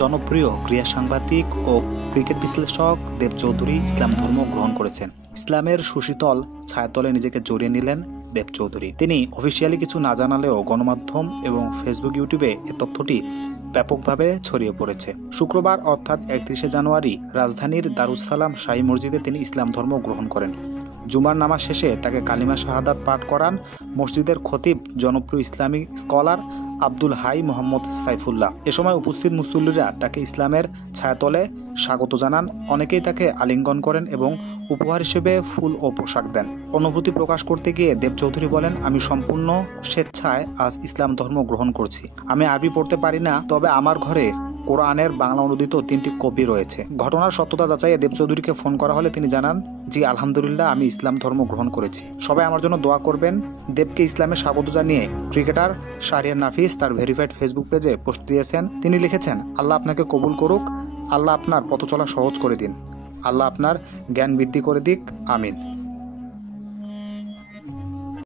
জনপ্রিয় ক্রীড়া সাংবাদিক ও ক্রিকেট বিশ্লেষক দেব চৌধুরী ইসলাম ধর্ম গ্রহণ করেছেন। ইসলামের সুশীতল ছায়াতলে নিজেকে জড়িয়ে নিলেন দেব চৌধুরী। তিনি অফিসিয়ালি কিছু না জানালেও গণমাধ্যম এবং ফেসবুক, ইউটিউবে এ তথ্যটি ব্যাপকভাবে ছড়িয়ে পড়েছে। শুক্রবার অর্থাৎ 31শে জানুয়ারি রাজধানীর দারুস-সালাম শাহী মসজিদে তিনি ইসলাম ধর্ম গ্রহণ করেন। জুমার নামাজ শেষে তাকে কালিমা শাহাদাত পাঠ করান মসজিদের খতিব জনপ্রিয় ইসলামী স্কলার আব্দুল হাই মোহাম্মদ সাইফুল্লাহ। এ সময় উপস্থিত মুসল্লিরা তাকে ইসলামের ছায়াতলে স্বাগত জানান। অনেকেই তাকে আলিঙ্গন করেন এবং উপহার হিসেবে ফুল ও পোশাক দেন। অনুভূতি প্রকাশ করতে গিয়ে দেব চৌধুরী বলেন, আমি সম্পূর্ণ স্বেচ্ছায় আজ ইসলাম ধর্ম গ্রহণ করছি। আমি আরবি পড়তে পারি না, তবে আমার ঘরে কোরআনের বাংলা অনুদিত 3টি কপি রয়েছে। ঘটনার সত্যতা যাচাইয়ে দেব চৌধুরীকে ফোন করা হলে তিনি জানান, জি আলহামদুলিল্লাহ, আমি ইসলাম ধর্ম গ্রহণ করেছি। সবাই আমার জন্য দোয়া করবেন। দেবকে ইসলামে স্বাগত জানিয়ে ক্রিকেটার শাহরিয়ার নাফিস তার ভেরিফাইড ফেসবুক পেজে পোস্ট দিয়েছেন। তিনি লিখেছেন, আল্লাহ আপনাকে কবুল করুক, আল্লাহ আপনার পথ চলা সহজ করে দিন, আল্লাহ আপনার জ্ঞান বৃদ্ধি করে দিক, আমিন।